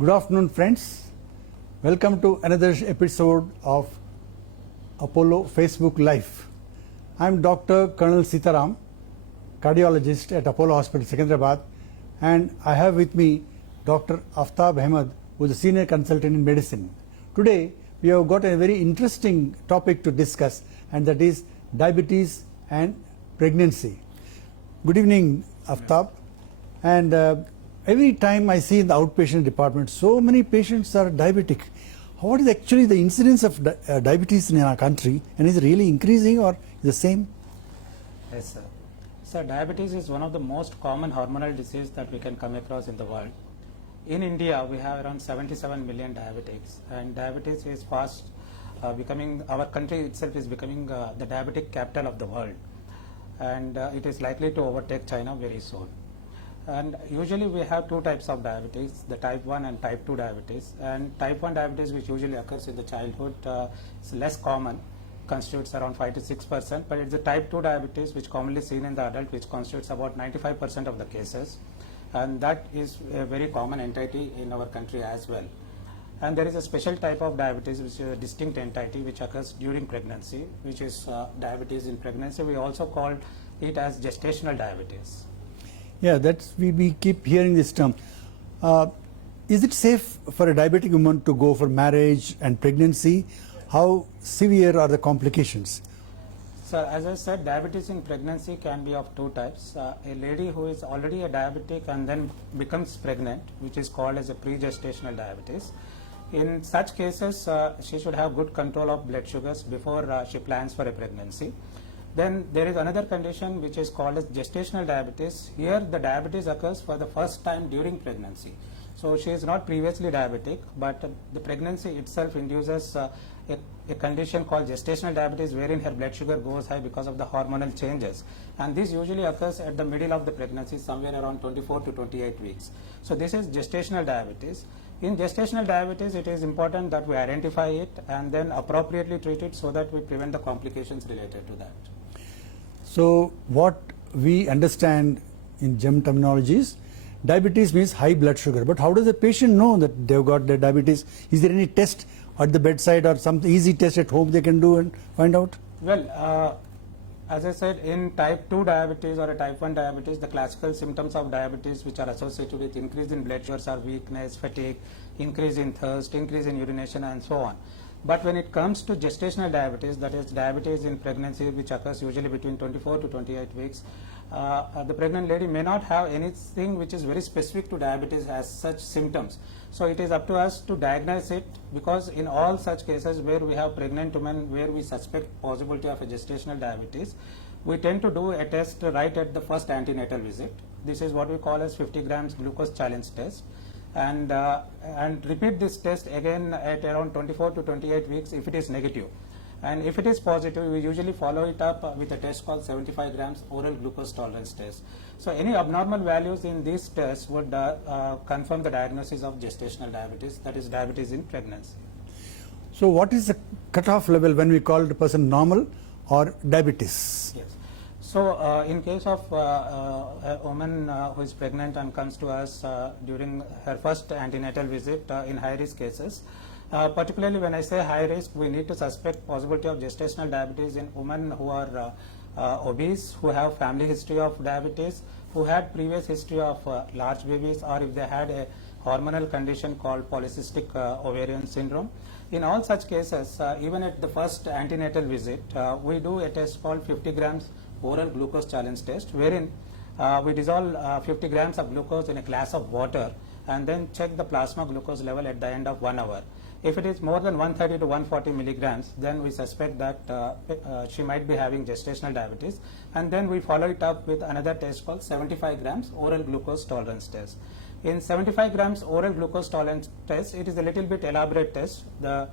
Good afternoon, friends. Welcome to another episode of Apollo Facebook Live. I am Dr. Colonel Sitaram, cardiologist at Apollo Hospital, Secunderabad, and I have with me Dr. Aftab Ahmed, who is a senior consultant in medicine. Today, we have got a very interesting topic to discuss, and that is diabetes and pregnancy. Good evening, Aftab. And every time I see in the outpatient department, so many patients are diabetic. What is actually the incidence of diabetes in our country, and is it really increasing or the same? Yes, sir. So diabetes is one of the most common hormonal disease that we can come across in the world. In India, we have around 77 million diabetics, and diabetes is fast becoming, our country itself is becoming the diabetic capital of the world, and it is likely to overtake China very soon. And usually we have two types of diabetes, the type 1 and type 2 diabetes. And type 1 diabetes, which usually occurs in the childhood, is less common, constitutes around 5 to 6%, but it's the type 2 diabetes which commonly seen in the adult, which constitutes about 95% of the cases. And that is a very common entity in our country as well. And there is a special type of diabetes, which is a distinct entity, which occurs during pregnancy, which is diabetes in pregnancy. We also call it as gestational diabetes. Yeah, that's we keep hearing this term. Is it safe for a diabetic woman to go for marriage and pregnancy? How severe are the complications? So as I said, diabetes in pregnancy can be of two types. A lady who is already a diabetic and then becomes pregnant, which is called as a pre-gestational diabetes. In such cases, she should have good control of blood sugars before she plans for a pregnancy. Then there is another condition which is called as gestational diabetes. Here the diabetes occurs for the first time during pregnancy. So she is not previously diabetic, but the pregnancy itself induces a condition called gestational diabetes, wherein her blood sugar goes high because of the hormonal changes. And this usually occurs at the middle of the pregnancy, somewhere around 24 to 28 weeks. So this is gestational diabetes. In gestational diabetes, it is important that we identify it and then appropriately treat it so that we prevent the complications related to that. So what we understand in GEM terminology is diabetes means high blood sugar. But how does the patient know that they've got the diabetes? Is there any test at the bedside or some easy test at home they can do and find out? Well, as I said, in type 2 diabetes or a type 1 diabetes, the classical symptoms of diabetes which are associated with increase in blood sugars are weakness, fatigue, increase in thirst, increase in urination, and so on. But when it comes to gestational diabetes, that is diabetes in pregnancy, which occurs usually between 24 to 28 weeks, the pregnant lady may not have anything which is very specific to diabetes as such symptoms. So it is up to us to diagnose it, because in all such cases where we have pregnant women where we suspect possibility of a gestational diabetes, we tend to do a test right at the first antenatal visit. This is what we call as 50 grams glucose challenge test. And repeat this test again at around 24 to 28 weeks if it is negative. And if it is positive, we usually follow it up with a test called 75 grams oral glucose tolerance test. So any abnormal values in these tests would confirm the diagnosis of gestational diabetes, that is diabetes in pregnancy. So what is the cutoff level when we call the person normal or diabetes? Yes. So in case of a woman who is pregnant and comes to us during her first antenatal visit in high-risk cases, particularly when I say high risk, we need to suspect possibility of gestational diabetes in women who are obese, who have family history of diabetes, who had previous history of large babies, or if they had a hormonal condition called polycystic ovarian syndrome. In all such cases, even at the first antenatal visit, we do a test called 50 grams oral glucose challenge test, wherein we dissolve 50 grams of glucose in a glass of water and then check the plasma glucose level at the end of 1 hour. If it is more than 130 to 140 milligrams, then we suspect that she might be having gestational diabetes, and then we follow it up with another test called 75 grams oral glucose tolerance test. In 75 grams oral glucose tolerance test, it is a little bit elaborate test. The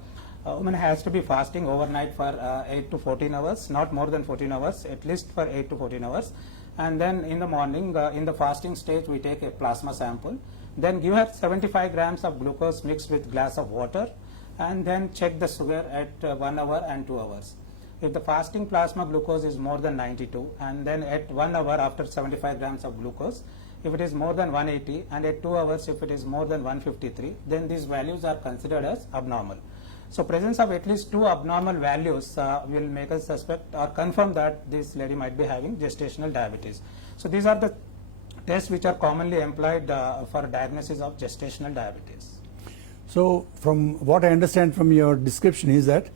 woman has to be fasting overnight for 8 to 14 hours, not more than 14 hours, at least for 8 to 14 hours. And then in the morning, in the fasting stage, we take a plasma sample, then give her 75 grams of glucose mixed with glass of water, and then check the sugar at 1 hour and 2 hours. If the fasting plasma glucose is more than 92, and then at 1 hour after 75 grams of glucose, if it is more than 180, and at 2 hours if it is more than 153, then these values are considered as abnormal. So presence of at least 2 abnormal values will make us suspect or confirm that this lady might be having gestational diabetes. So these are the tests which are commonly employed for diagnosis of gestational diabetes. So from what I understand from your description is that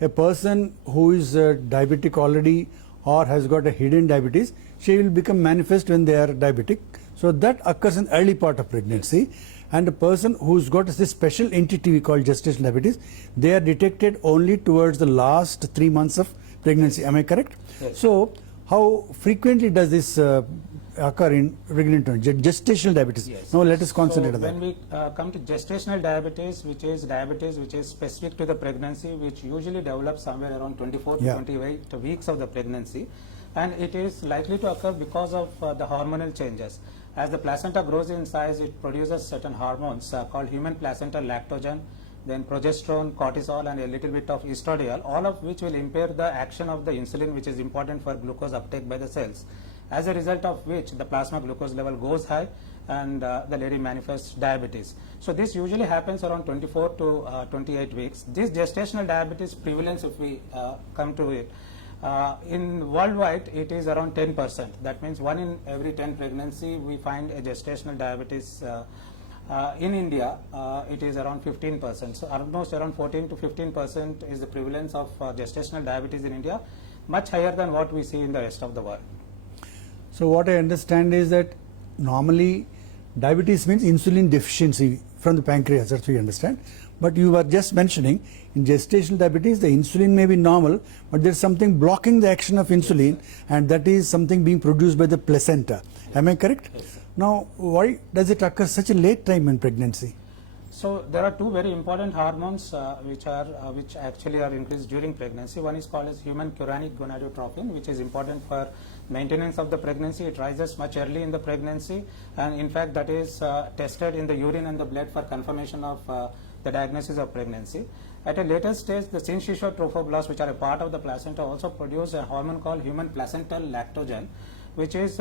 a person who is diabetic already or has got a hidden diabetes, she will become manifest when they are diabetic. So that occurs in early part of pregnancy. And a person who's got this special entity we call gestational diabetes, they are detected only towards the last 3 months of pregnancy. Am I correct? Yes. So how frequently does this occur in pregnant women? Gestational diabetes. Yes. Now let us concentrate so on that. when we come to gestational diabetes, which is diabetes which is specific to the pregnancy, which usually develops somewhere around 24 to 28 weeks of the pregnancy, and it is likely to occur because of the hormonal changes. As the placenta grows in size, it produces certain hormones called human placental lactogen, then progesterone, cortisol, and a little bit of estradiol, all of which will impair the action of the insulin, which is important for glucose uptake by the cells. As a result of which, the plasma glucose level goes high, and the lady manifests diabetes. So this usually happens around 24 to 28 weeks. This gestational diabetes prevalence, if we come to it, in worldwide it is around 10%. That means 1 in every 10 pregnancy we find a gestational diabetes. In India, it is around 15%. So almost around 14 to 15% is the prevalence of gestational diabetes in India, much higher than what we see in the rest of the world. So what I understand is that normally diabetes means insulin deficiency from the pancreas, that's what we understand. But you were just mentioning in gestational diabetes the insulin may be normal, but there's something blocking the action of insulin, and that is something being produced by the placenta. Am I correct? Yes. Now why does it occur such a late time in pregnancy? So there are 2 very important hormones which actually are increased during pregnancy. One is called as human chorionic gonadotropin, which is important for maintenance of the pregnancy. It rises much early in the pregnancy, and in fact that is tested in the urine and the blood for confirmation of the diagnosis of pregnancy. At a later stage, the syncytial trophoblasts, which are a part of the placenta, also produce a hormone called human placental lactogen, which is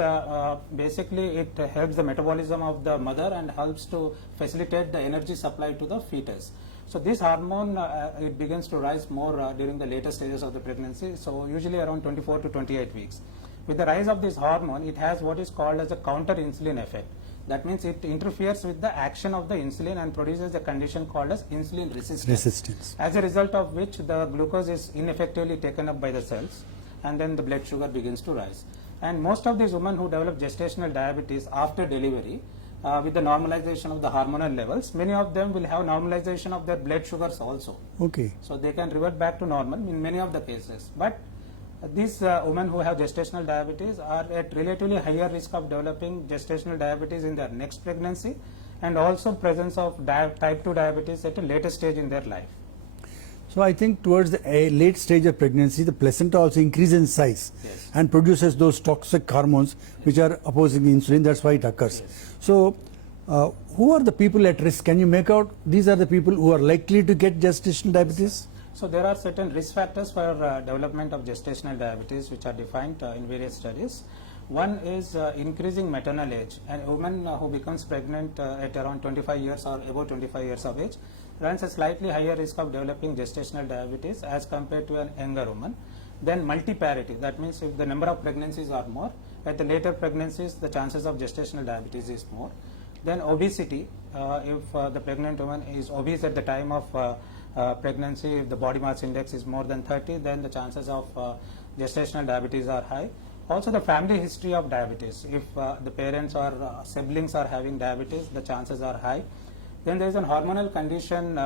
basically it helps the metabolism of the mother and helps to facilitate the energy supply to the fetus. So this hormone it begins to rise more during the later stages of the pregnancy, so usually around 24 to 28 weeks. With the rise of this hormone, it has what is called as a counter insulin effect. That means it interferes with the action of the insulin and produces a condition called as insulin resistance. As a result of which the glucose is ineffectively taken up by the cells, and then the blood sugar begins to rise. And most of these women who develop gestational diabetes after delivery, with the normalization of the hormonal levels, many of them will have normalization of their blood sugars also. Okay. So they can revert back to normal in many of the cases. But these women who have gestational diabetes are at relatively higher risk of developing gestational diabetes in their next pregnancy, and also presence of type 2 diabetes at a later stage in their life. So I think towards the late stage of pregnancy, the placenta also increases in size. Yes. And produces those toxic hormones which are opposing the insulin. That's why it occurs. Yes. So who are the people at risk? Can you make out these are the people who are likely to get gestational diabetes? So there are certain risk factors for development of gestational diabetes which are defined in various studies. One is increasing maternal age. A woman who becomes pregnant at around 25 years or above 25 years of age runs a slightly higher risk of developing gestational diabetes as compared to an younger woman. Then multiparity, that means if the number of pregnancies are more, at the later pregnancies the chances of gestational diabetes is more. Then obesity, if the pregnant woman is obese at the time of pregnancy, if the body mass index is more than 30, then the chances of gestational diabetes are high. Also the family history of diabetes, if the parents or siblings are having diabetes, the chances are high. Then there is a hormonal condition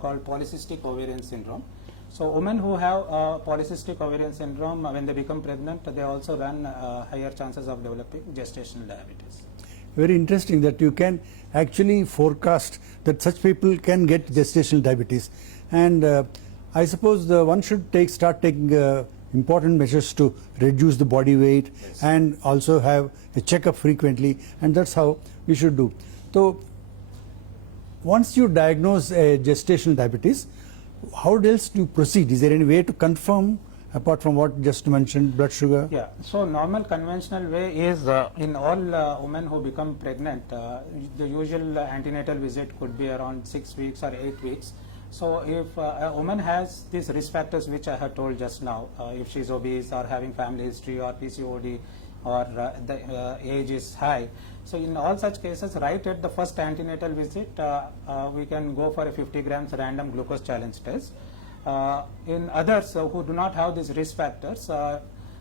called polycystic ovarian syndrome. So women who have polycystic ovarian syndrome, when they become pregnant, they also run higher chances of developing gestational diabetes. Very interesting that you can actually forecast that such people can get gestational diabetes. And I suppose one should start taking important measures to reduce the body weight. Yes. And also have a checkup frequently, and that's how we should do. So once you diagnose a gestational diabetes, how else do you proceed? Is there any way to confirm apart from what just mentioned, blood sugar? Yeah, so normal conventional way is in all women who become pregnant, the usual antenatal visit could be around 6 weeks or 8 weeks. So if a woman has these risk factors which I have told just now, if she is obese or having family history or PCOD or the age is high, so in all such cases, right at the first antenatal visit, we can go for a 50 grams random glucose challenge test. In others who do not have these risk factors,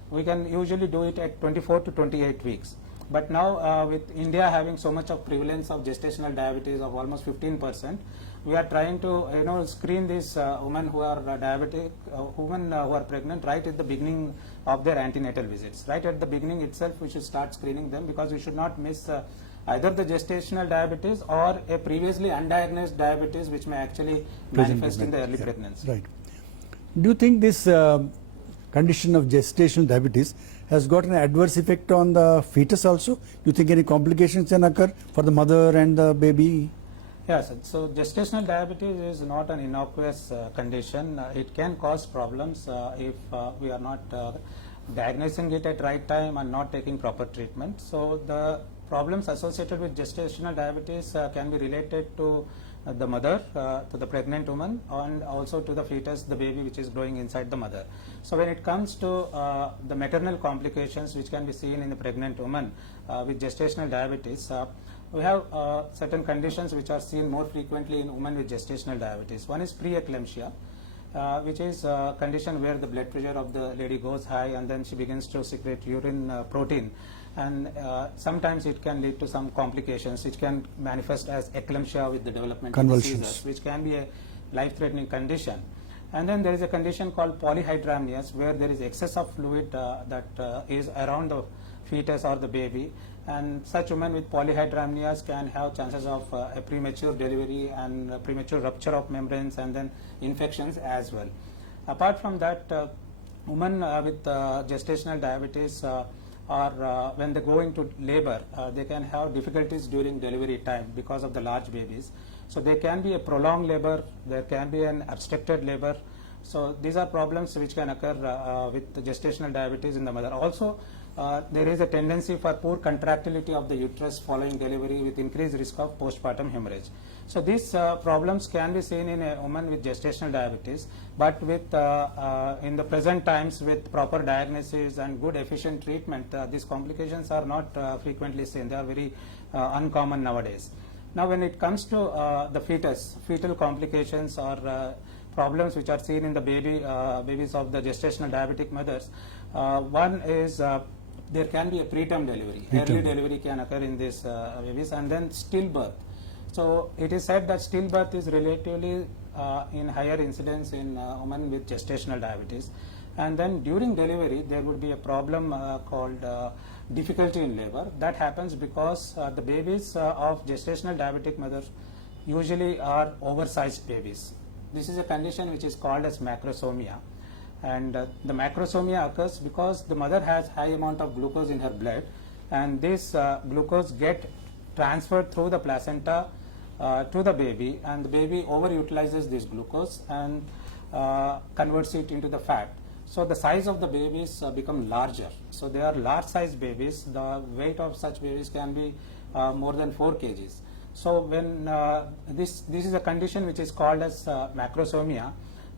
we can usually do it at 24 to 28 weeks. But now with India having so much of prevalence of gestational diabetes of almost 15%, we are trying to screen these women who are diabetic, women who are pregnant right at the beginning of their antenatal visits. Right at the beginning itself, we should start screening them, because we should not miss either the gestational diabetes or a previously undiagnosed diabetes which may actually manifest in the early pregnancy. Right. Do you think this condition of gestational diabetes has got an adverse effect on the fetus also? Do you think any complications can occur for the mother and the baby? Yes, so gestational diabetes is not an innocuous condition. It can cause problems if we are not diagnosing it at right time and not taking proper treatment. So the problems associated with gestational diabetes can be related to the mother, to the pregnant woman, and also to the fetus, the baby which is growing inside the mother. So when it comes to the maternal complications which can be seen in the pregnant woman with gestational diabetes, we have certain conditions which are seen more frequently in women with gestational diabetes. One is preeclampsia, which is a condition where the blood pressure of the lady goes high and then she begins to secrete urine protein, and sometimes it can lead to some complications which can manifest as eclampsia with the development of seizures, which can be a life-threatening condition. And then there is a condition called polyhydramnios, where there is excess of fluid that is around the fetus or the baby, and such women with polyhydramnios can have chances of a premature delivery and premature rupture of membranes and then infections as well. Apart from that, women with gestational diabetes or when they go into labor, they can have difficulties during delivery time because of the large babies. So there can be a prolonged labor, there can be an obstructed labor. So these are problems which can occur with the gestational diabetes in the mother. Also, there is a tendency for poor contractility of the uterus following delivery with increased risk of postpartum hemorrhage. So these problems can be seen in a woman with gestational diabetes, but with in the present times with proper diagnosis and good efficient treatment, these complications are not frequently seen. They are very uncommon nowadays. Now when it comes to the fetal complications or problems which are seen in the babies of the gestational diabetic mothers, one is there can be a preterm delivery. Early delivery can occur in these babies, and then stillbirth. So it is said that stillbirth is relatively in higher incidence in women with gestational diabetes. And then during delivery, there would be a problem called difficulty in labor. That happens because the babies of gestational diabetic mothers usually are oversized babies. This is a condition which is called as macrosomia. And the macrosomia occurs because the mother has high amount of glucose in her blood, and this glucose get transferred through the placenta to the baby, and the baby overutilizes this glucose and converts it into the fat. So the size of the babies become larger. So they are large size babies. The weight of such babies can be more than 4 kgs. So when this is a condition which is called as macrosomia,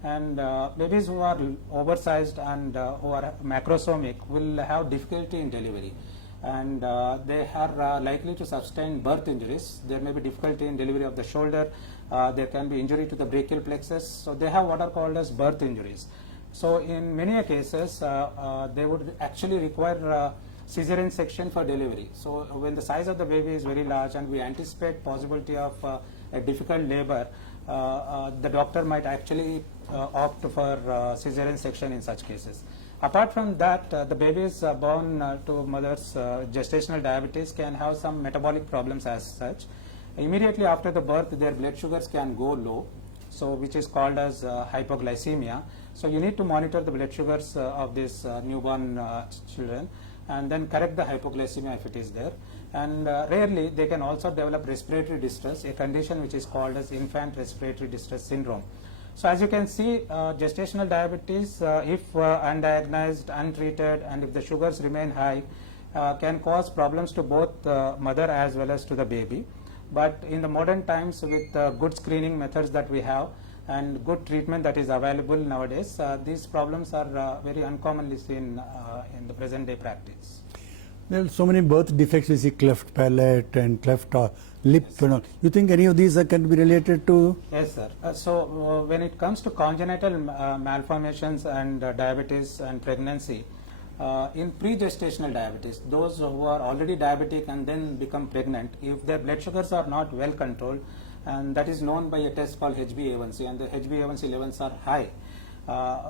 and babies who are oversized and who are macrosomic will have difficulty in delivery, and they are likely to sustain birth injuries. There may be difficulty in delivery of the shoulder, there can be injury to the brachial plexus, so they have what are called as birth injuries. So in many cases they would actually require cesarean section for delivery. So when the size of the baby is very large and we anticipate possibility of a difficult labor, the doctor might actually opt for cesarean section in such cases. Apart from that, the babies born to mothers gestational diabetes can have some metabolic problems as such. Immediately after the birth, their blood sugars can go low, so which is called as hypoglycemia. So you need to monitor the blood sugars of these newborn children and then correct the hypoglycemia if it is there. And rarely they can also develop respiratory distress, a condition which is called as infant respiratory distress syndrome. So as you can see, gestational diabetes, if undiagnosed, untreated, and if the sugars remain high, can cause problems to both the mother as well as to the baby. But in the modern times, with good screening methods that we have and good treatment that is available nowadays, these problems are very uncommonly seen in the present day practice. There are so many birth defects. We see cleft palate and cleft lip. You think any of these can be related to? Yes, sir. So when it comes to congenital malformations and diabetes and pregnancy, in pre-gestational diabetes, those who are already diabetic and then become pregnant, if their blood sugars are not well controlled, and that is known by a test called HbA1c, and the HbA1c levels are high.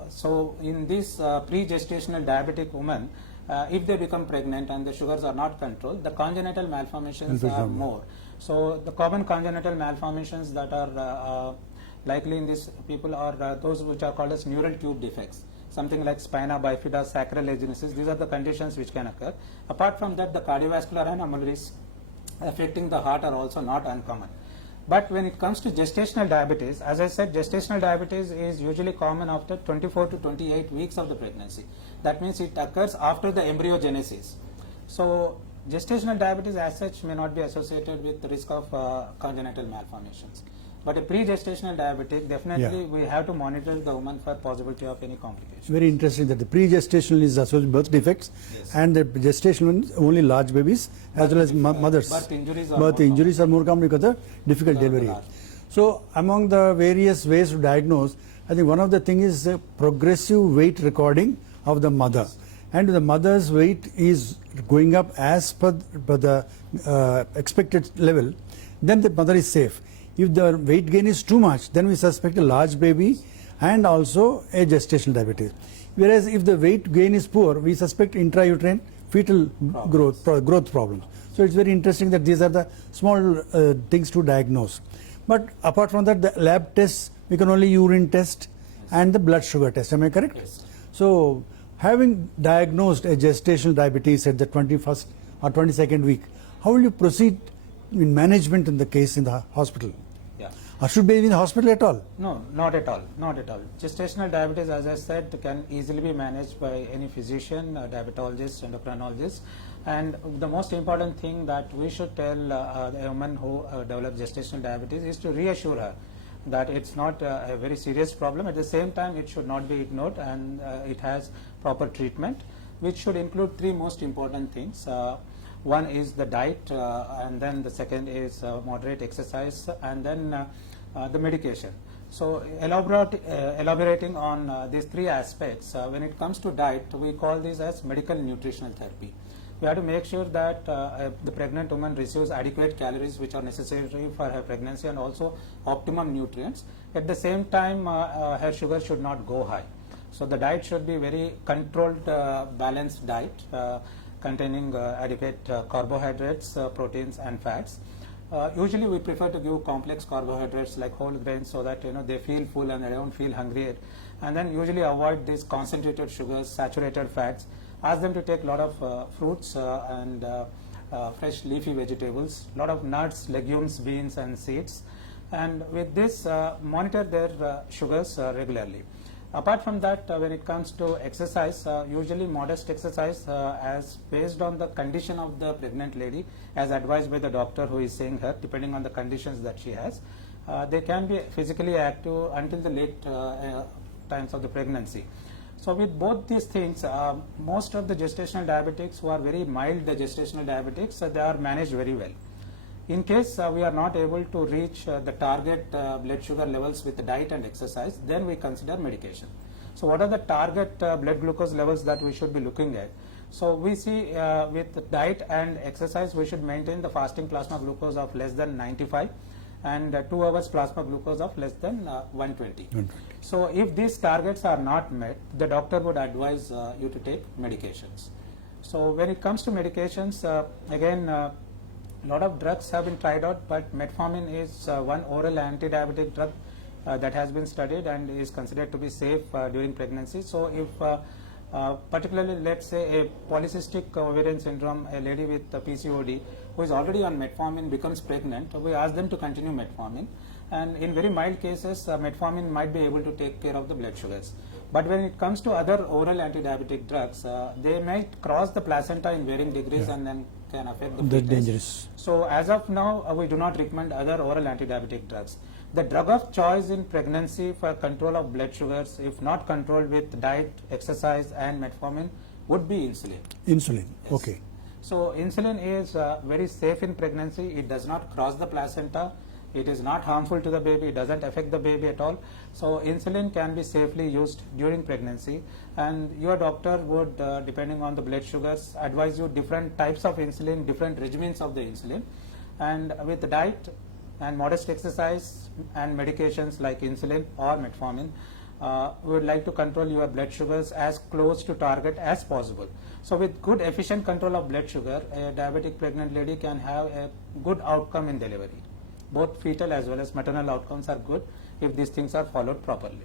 So in this pre-gestational diabetic woman, if they become pregnant and the sugars are not controlled, the congenital malformations are more. So the common congenital malformations that are likely in these people are those which are called as neural tube defects, something like spina bifida, sacral agenesis. These are the conditions which can occur. Apart from that, the cardiovascular anomalies affecting the heart are also not uncommon. But when it comes to gestational diabetes, as I said, gestational diabetes is usually common after 24 to 28 weeks of the pregnancy. That means it occurs after the embryogenesis. So gestational diabetes as such may not be associated with the risk of congenital malformations. But a pre-gestational diabetic, definitely we have to monitor the woman for possibility of any complications. Very interesting that the pre-gestational is associated with birth defects, and the gestational only large babies as well as mothers. Birth injuries are more common because of difficult delivery. So among the various ways to diagnose, I think one of the things is progressive weight recording of the mother. And the mother's weight is going up as per the expected level, then the mother is safe. If the weight gain is too much, then we suspect a large baby and also a gestational diabetes. Whereas if the weight gain is poor, we suspect intrauterine fetal growth problems. So it's very interesting that these are the small things to diagnose. But apart from that, the lab tests, we can only urine test and the blood sugar test. Am I correct? Yes. So having diagnosed a gestational diabetes at the 21st or 22nd week, how will you proceed in management in the case in the hospital? Or should be in the hospital at all? No, not at all. Not at all. Gestational diabetes, as I said, can easily be managed by any physician, diabetologist, endocrinologist. And the most important thing that we should tell a woman who develops gestational diabetes is to reassure her that it's not a very serious problem. At the same time, it should not be ignored, and it has proper treatment, which should include three most important things. One is the diet, and then the second is moderate exercise, and then the medication. So elaborating on these three aspects, when it comes to diet, we call this as medical nutritional therapy. We have to make sure that the pregnant woman receives adequate calories which are necessary for her pregnancy and also optimum nutrients. At the same time, her sugar should not go high. So the diet should be very controlled, balanced diet containing adequate carbohydrates, proteins and fats. Usually we prefer to give complex carbohydrates like whole grains so that they feel full and they don't feel hungry, and then usually avoid these concentrated sugars, saturated fats. Ask them to take a lot of fruits and fresh leafy vegetables, a lot of nuts, legumes, beans and seeds, and with this monitor their sugars regularly. Apart from that, when it comes to exercise, usually modest exercise as based on the condition of the pregnant lady, as advised by the doctor who is seeing her, depending on the conditions that she has. They can be physically active until the late times of the pregnancy. So with both these things, most of the gestational diabetics who are very mild gestational diabetics, they are managed very well. In case we are not able to reach the target blood sugar levels with diet and exercise, then we consider medication. So what are the target blood glucose levels that we should be looking at? So we see with diet and exercise, we should maintain the fasting plasma glucose of less than 95 and 2 hours plasma glucose of less than 120. So if these targets are not met, the doctor would advise you to take medications. So when it comes to medications, again, a lot of drugs have been tried out, but metformin is one oral anti-diabetic drug that has been studied and is considered to be safe during pregnancy. So if particularly, let's say, a polycystic ovarian syndrome, a lady with PCOD who is already on metformin becomes pregnant, we ask them to continue metformin. and in very mild cases, metformin might be able to take care of the blood sugars. But when it comes to other oral anti-diabetic drugs, they might cross the placenta in varying degrees and then can affect the That's fetus. dangerous. So as of now, we do not recommend other oral anti-diabetic drugs. The drug of choice in pregnancy for control of blood sugars, if not controlled with diet, exercise and metformin, would be insulin. Insulin, Yes. okay. So insulin is very safe in pregnancy. It does not cross the placenta. It is not harmful to the baby. It doesn't affect the baby at all. So insulin can be safely used during pregnancy, and your doctor would, depending on the blood sugars, advise you different types of insulin, different regimens of the insulin, and with the diet and modest exercise and medications like insulin or metformin, we would like to control your blood sugars as close to target as possible. So with good efficient control of blood sugar, a diabetic pregnant lady can have a good outcome in delivery. Both fetal as well as maternal outcomes are good if these things are followed properly.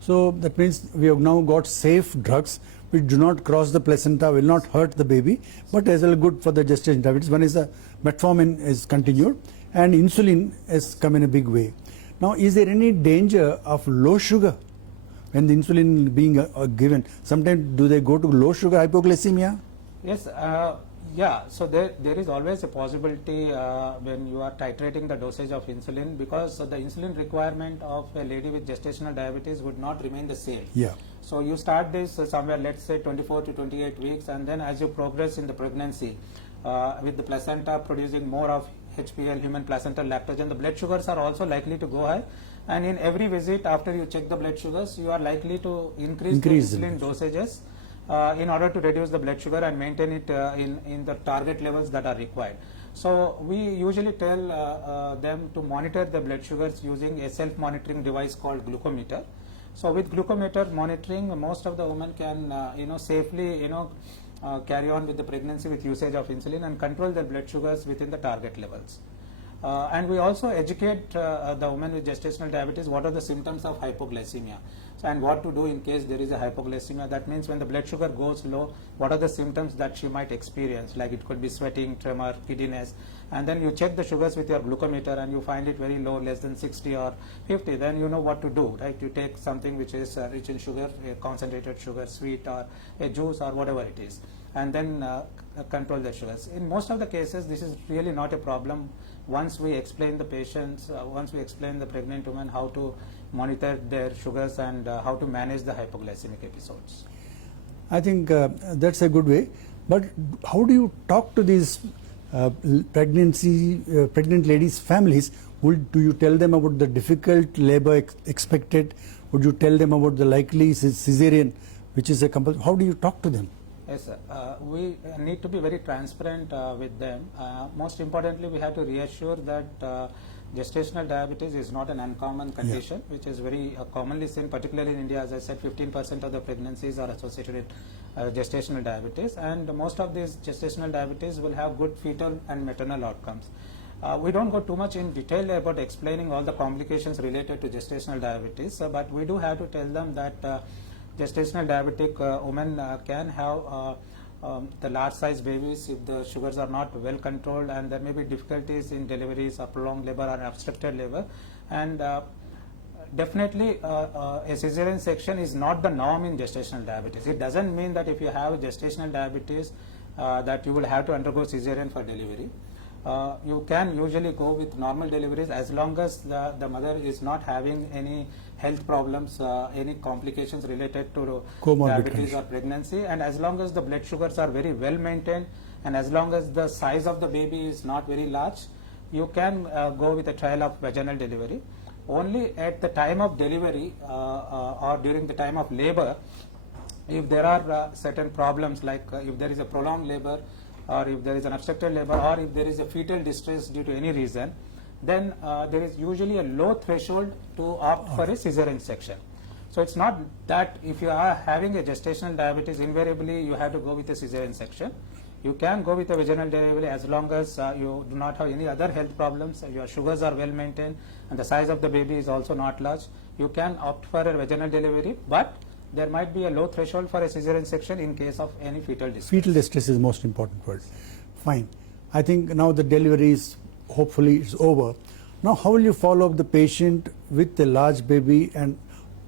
So that means we have now got safe drugs which do not cross the placenta, will not hurt the baby, but as well good for the gestation diabetes. One is the metformin is continued and insulin has come in a big way. Now, is there any danger of low sugar when the insulin being given? Sometimes do they go to low sugar hypoglycemia? Yes, yeah. So there is always a possibility when you are titrating the dosage of insulin, because the insulin requirement of a lady with gestational diabetes would not remain the same. Yeah. So you start this somewhere, let's say 24 to 28 weeks, and then as you progress in the pregnancy, with the placenta producing more of HPL, human placental lactogen, the blood sugars are also likely to go high. And in every visit after you check the blood sugars, you are likely to increase the insulin dosages in order to reduce the blood sugar and maintain it in the target levels that are required. So we usually tell them to monitor the blood sugars using a self-monitoring device called glucometer. So with glucometer monitoring, most of the women can safely carry on with the pregnancy with usage of insulin and control their blood sugars within the target levels. And we also educate the women with gestational diabetes what are the symptoms of hypoglycemia, and what to do in case there is a hypoglycemia. That means when the blood sugar goes low, what are the symptoms that she might experience, like it could be sweating, tremor, giddiness, and then you check the sugars with your glucometer and you find it very low, less than 60 or 50, then you know what to do, right? You take something which is rich in sugar, a concentrated sugar, sweet, or a juice or whatever it is, and then control the sugars. In most of the cases, this is really not a problem once we explain the patients, once we explain the pregnant women how to monitor their sugars and how to manage the hypoglycemic episodes. I think that's a good way. But how do you talk to these pregnant ladies' families? Do you tell them about the difficult labor expected? Would you tell them about the likely cesarean, which is a compulsion? How do you talk to them? Yes, sir. We need to be very transparent with them. Most importantly, we have to reassure that gestational diabetes is not an uncommon condition, which is very commonly seen, particularly in India. As I said, 15% of the pregnancies are associated with gestational diabetes, and most of these gestational diabetes will have good fetal and maternal outcomes. We don't go too much in detail about explaining all the complications related to gestational diabetes, but we do have to tell them that gestational diabetic women can have the large size babies if the sugars are not well controlled, and there may be difficulties in deliveries or prolonged labor or obstructed labor, and definitely a cesarean section is not the norm in gestational diabetes. It doesn't mean that if you have gestational diabetes that you will have to undergo cesarean for delivery. You can usually go with normal deliveries as long as the mother is not having any health problems, any complications related to diabetes or pregnancy, and as long as the blood sugars are very well maintained, and as long as the size of the baby is not very large, you can go with a trial of vaginal delivery. Only at the time of delivery or during the time of labor, if there are certain problems, like if there is a prolonged labor, or if there is an obstructed labor, or if there is a fetal distress due to any reason, then there is usually a low threshold to opt for a cesarean section. So it's not that if you are having a gestational diabetes, invariably you have to go with a cesarean section. You can go with a vaginal delivery as long as you do not have any other health problems, your sugars are well maintained, and the size of the baby is also not large. You can opt for a vaginal delivery, but there might be a low threshold for a cesarean section in case of any fetal distress. Fetal distress is the most important word. Fine. I think now the delivery is hopefully is over. Now, how will you follow up the patient with a large baby and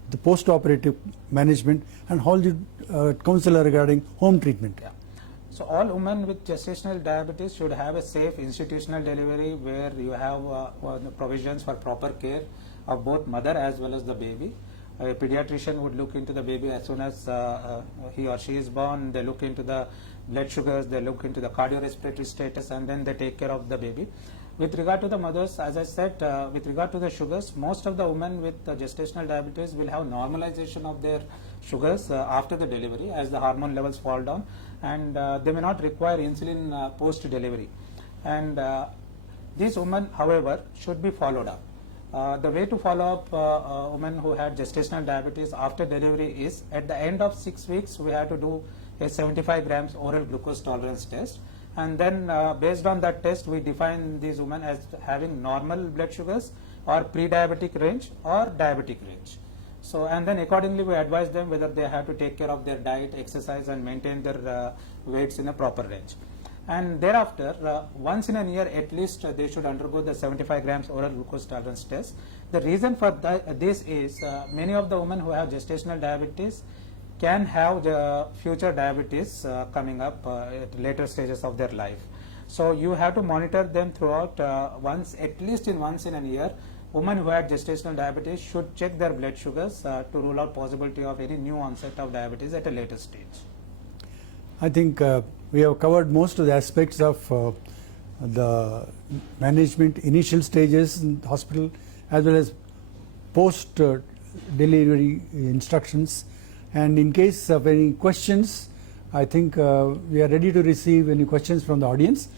the post-operative management, and how will you counsel her regarding home treatment? Yeah. So all women with gestational diabetes should have a safe institutional delivery where you have the provisions for proper care of both mother as well as the baby. A pediatrician would look into the baby as soon as he or she is born. They look into the blood sugars, they look into the cardiorespiratory status, and then they take care of the baby. With regard to the mothers, as I said, with regard to the sugars, most of the women with gestational diabetes will have normalization of their sugars after the delivery as the hormone levels fall down, and they may not require insulin post-delivery. And these women, however, should be followed up. The way to follow up women who had gestational diabetes after delivery is, at the end of 6 weeks, we have to do a 75 grams oral glucose tolerance test. And then based on that test, we define these women as having normal blood sugars or pre-diabetic range or diabetic range. So, and then accordingly we advise them whether they have to take care of their diet, exercise, and maintain their weights in a proper range. And thereafter, once in a year at least, they should undergo the 75 grams oral glucose tolerance test. The reason for this is many of the women who have gestational diabetes can have the future diabetes coming up at later stages of their life. So you have to monitor them throughout at least once in a year. Women who had gestational diabetes should check their blood sugars to rule out possibility of any new onset of diabetes at a later stage. I think we have covered most of the aspects of the management initial stages in the hospital as well as post delivery instructions. And in case of any questions, I think we are ready to receive any questions from the audience.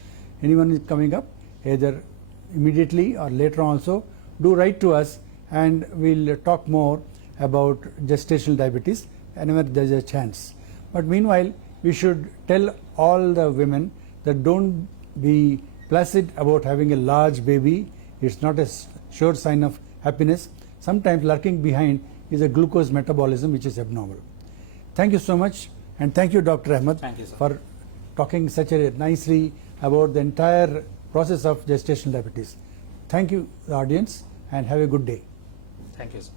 Anyone is coming up, either immediately or later on also, do write to us and we'll talk more about gestational diabetes whenever there is a chance. But meanwhile, we should tell all the women that don't be placid about having a large baby. It's not a sure sign of happiness. Sometimes lurking behind is a glucose metabolism which is abnormal. Thank you so much, and thank you, Dr. Ahmed, for talking such a nicely about the entire process of gestational diabetes. Thank you, the audience, and have a good day. Thank you, sir.